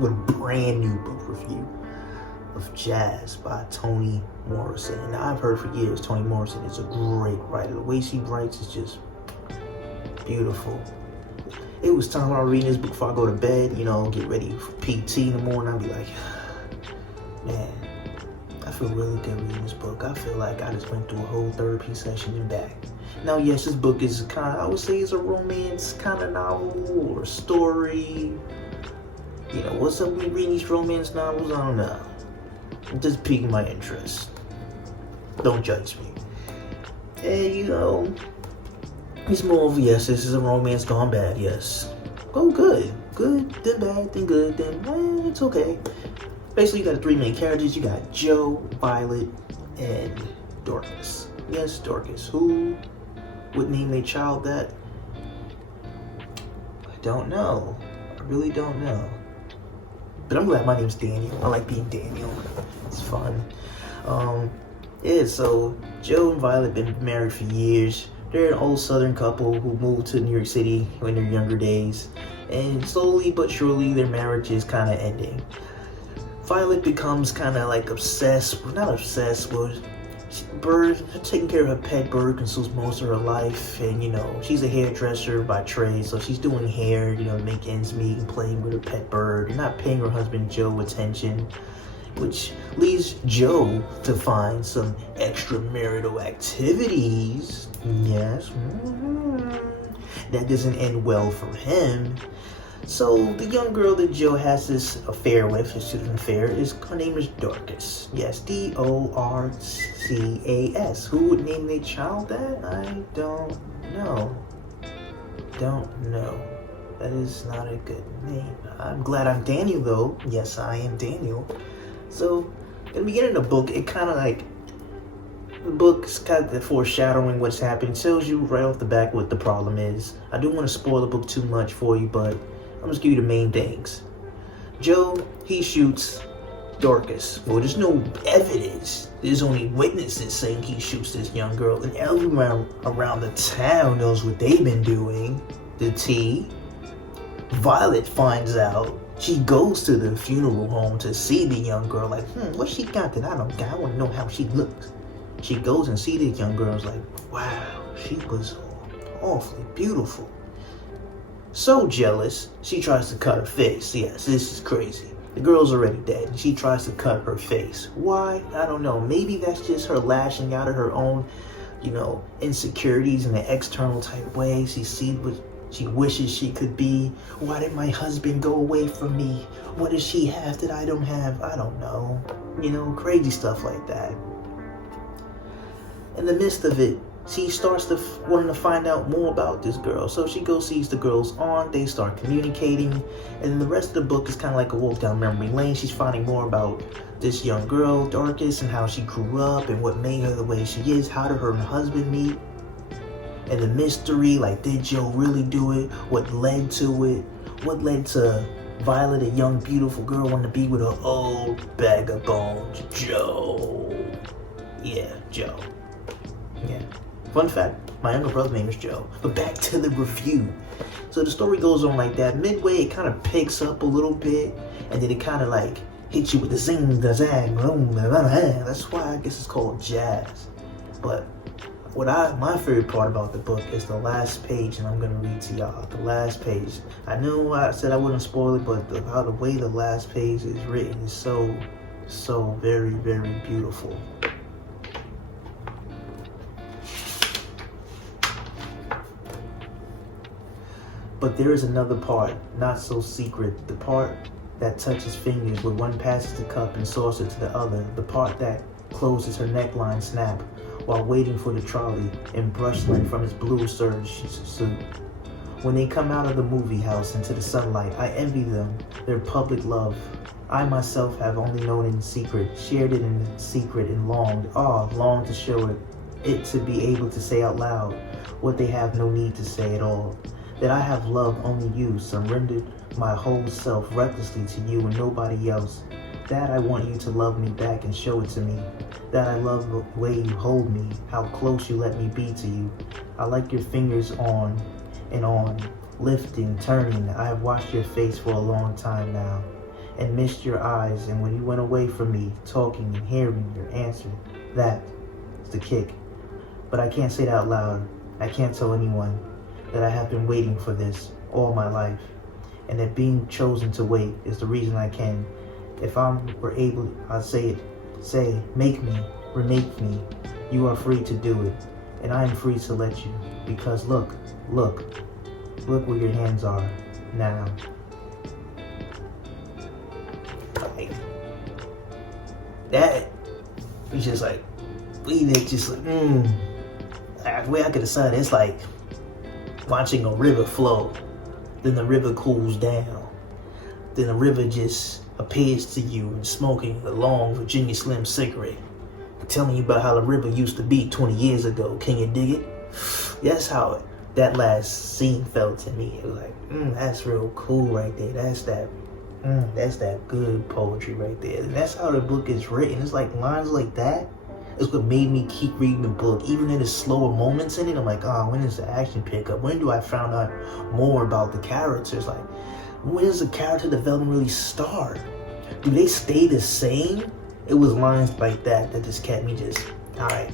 with a brand new book review of Jazz by Toni Morison. And I've heard for years Toni Morison is a great writer. The way she writes is just beautiful. It was time I was reading this book before I go to bed, get ready for PT in the morning. I'd be like, man, I feel really good reading this book. I feel like I just went through a whole therapy session and back. Now, yes, this book is I would say it's a romance kind of novel or story. What's up with reading these romance novels? I don't know. It just piqued my interest. Don't judge me. And, it's more of, yes, this is a romance gone bad, yes. Oh, good, then bad, then good, then it's okay. Basically, you got 3 main characters. You got Joe, Violet, and Dorcas. Yes, Dorcas. Who would name their child that? I don't know. I really don't know. But I'm glad my name's Daniel. I like being Daniel. It's fun. So Joe and Violet been married for years. They're an old Southern couple who moved to New York City in their younger days. And slowly but surely, their marriage is kind of ending. Violet becomes kind of like obsessed, not obsessed, but taking care of her pet bird consumes most of her life. And, she's a hairdresser by trade, so she's doing hair, to make ends meet and playing with her pet bird and not paying her husband Joe attention, which leads Joe to find some extramarital activities. Yes. That doesn't end well for him. So the young girl that Joe has this affair with, his student affair, her name is Dorcas. Yes, Dorcas. Who would name their child that? I don't know. That is not a good name. I'm glad I'm Daniel, though. Yes, I am Daniel. So, in the beginning of the book, it kind of the book's kind of foreshadowing what's happening. It tells you right off the back what the problem is. I don't want to spoil the book too much for you, but I'm just give you the main things. Joe, he shoots Dorcas. Well, there's no evidence. There's only witnesses saying he shoots this young girl, and everyone around the town knows what they've been doing. The tea. Violet finds out. She goes to the funeral home to see the young girl, like, what she got that I don't got? I want to know how she looks. She goes and sees the young girl, like, wow, she was awfully beautiful. So jealous, she tries to cut her face. Yes, this is crazy. The girl's already dead, and she tries to cut her face. Why? I don't know. Maybe that's just her lashing out of her own, insecurities in an external type way. She sees what she wishes she could be. Why did my husband go away from me? What does she have that I don't have? I don't know. Crazy stuff like that. In the midst of it, she starts wanting to find out more about this girl. So she goes, sees the girl's aunt, they start communicating. And then the rest of the book is kind of like a walk down memory lane. She's finding more about this young girl, Dorcas, and how she grew up and what made her the way she is. How did her and her husband meet? And the mystery, like, did Joe really do it? What led to it? What led to Violet, a young, beautiful girl, wanting to be with her old bag of bones, Joe? Yeah, Joe. Yeah. Fun fact, my younger brother's name is Joe. But back to the review. So the story goes on like that. Midway, it kind of picks up a little bit, and then it kind of like hits you with the zing, the zang, boom, that's why I guess it's called jazz. But my favorite part about the book is the last page, and I'm gonna read to y'all the last page. I know I said I wouldn't spoil it, but the way the last page is written is so very, very beautiful. But there is another part, not so secret, the part that touches fingers where one passes the cup and saucer to the other, the part that closes her neckline snap while waiting for the trolley and brushlin from his blue serge suit. When they come out of the movie house into the sunlight, I envy them, their public love. I myself have only known it in secret, shared it in secret, and longed to show it to be able to say out loud what they have no need to say at all. That I have loved only you, surrendered my whole self recklessly to you and nobody else. That I want you to love me back and show it to me. That I love the way you hold me, how close you let me be to you. I like your fingers on and on, lifting, turning. I have watched your face for a long time now. and missed your eyes, and when you went away from me, talking and hearing your answer, that is the kick. But I can't say it out loud. I can't tell anyone that I have been waiting for this all my life, and that being chosen to wait is the reason I can. If I were able, I'd say it. Say, make me, remake me. You are free to do it, and I am free to let you. Because look where your hands are now. Like, that is just like, it's just like, the way I could decide, it's like watching a river flow. Then the river cools down. Then the river just appears to you and smoking a long Virginia Slim cigarette, telling you about how the river used to be 20 years ago. Can you dig it? That's how that last scene felt to me. It was like, that's real cool right there. That's that good poetry right there. And that's how the book is written. It's like lines like that is what made me keep reading the book. Even in the slower moments in it, I'm like, when does the action pick up? When do I find out more about the characters? Like, when does the character development really start? Do they stay the same? It was lines like that just kept me just, alright,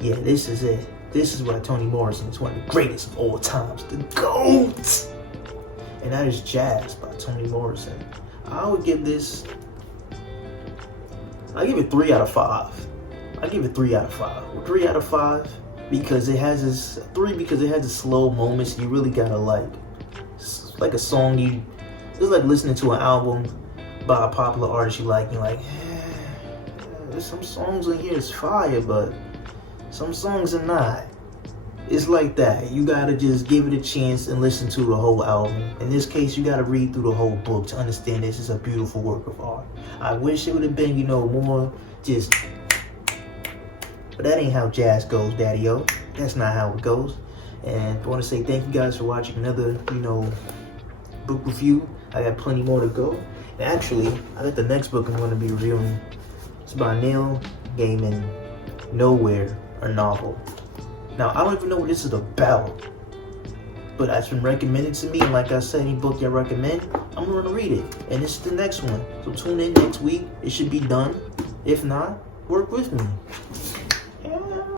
yeah, this is it. This is why Toni Morison is one of the greatest of all times. The GOAT! And that is Jazz by Toni Morison. I would give this, I give it 3 out of 5. I give it 3 out of 5. 3 out of 5 because it has this, 3 because it has the slow moments you really gotta like. It's like a song it's like listening to an album by a popular artist you like, and you're like, there's some songs in here is fire, but some songs are not. It's like that. You gotta just give it a chance and listen to the whole album. In this case, you gotta read through the whole book to understand this is a beautiful work of art. I wish it would have been, more just, but that ain't how jazz goes, daddy-o. That's not how it goes. And I want to say thank you guys for watching another, book review. I got plenty more to go. And actually, I think the next book I'm going to be reviewing is by Neil Gaiman, Nowhere, a novel. Now, I don't even know what this is about, but it's been recommended to me, and like I said, any book you recommend, I'm going to read it. And this is the next one. So tune in next week. It should be done. If not, work with me.